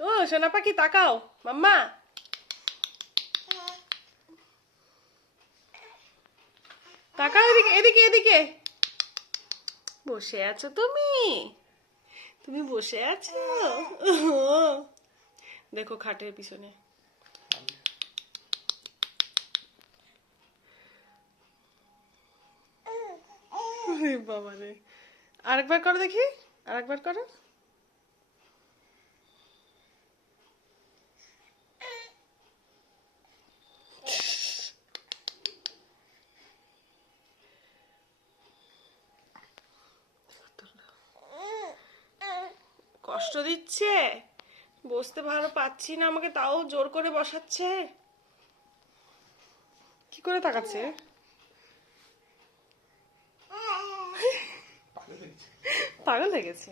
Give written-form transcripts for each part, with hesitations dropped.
ও সোনা পাখি তাকাও মাম্মা, তাকাও এদিকে এদিকে এদিকে। বসে আছো তুমি? তুমি বসে আছো? দেখো খাটের পিছনে। বাবা রে, আরেকবার করো দেখি, আরেকবার করো। কষ্ট দিচ্ছে, বসতে ভালো পাচ্ছি না আমাকে, তাও জোর করে বসাচ্ছে। কি করে তাকাচ্ছে? পাগল হয়ে গেছে।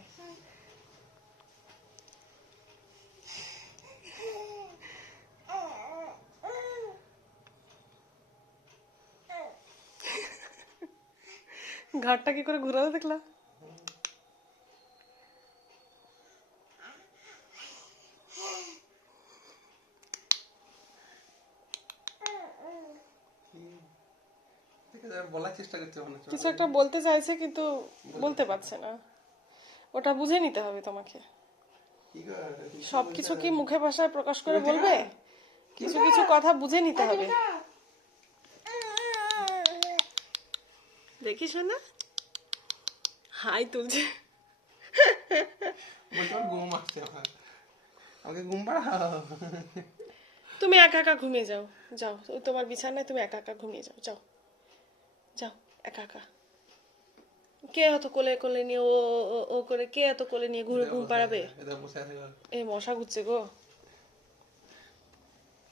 ঘাটটা কি করে ঘুরালো দেখলা? বলার চেষ্টা করছে মনে হচ্ছে। কিছু একটা বলতে চাইছে কিন্তু বলতে পারছে না, ওটা বুঝে নিতে হবে তোমাকে। সবকিছু কি মুখে ভাষায় প্রকাশ করে বলবে? কিছু কিছু কথা বুঝে নিতে হবে। দেখিস না, হাই তুলছে। ঘুম আসছে আমার, আমাকে ঘুম পাড়াও। তুমি একা একা ঘুমিয়ে যাও, যাও ওই তোমার বিছানায় তুমি একা একা ঘুমিয়ে যাও, যাও যাও একা একা। কে এত কোলে কোলে নিয়ে ও ও ও করে কে এত কোলে নিয়ে ঘুরে ঘুম পাড়াবে? এদের বসে আছে। এই মশা ঘুরছে গো।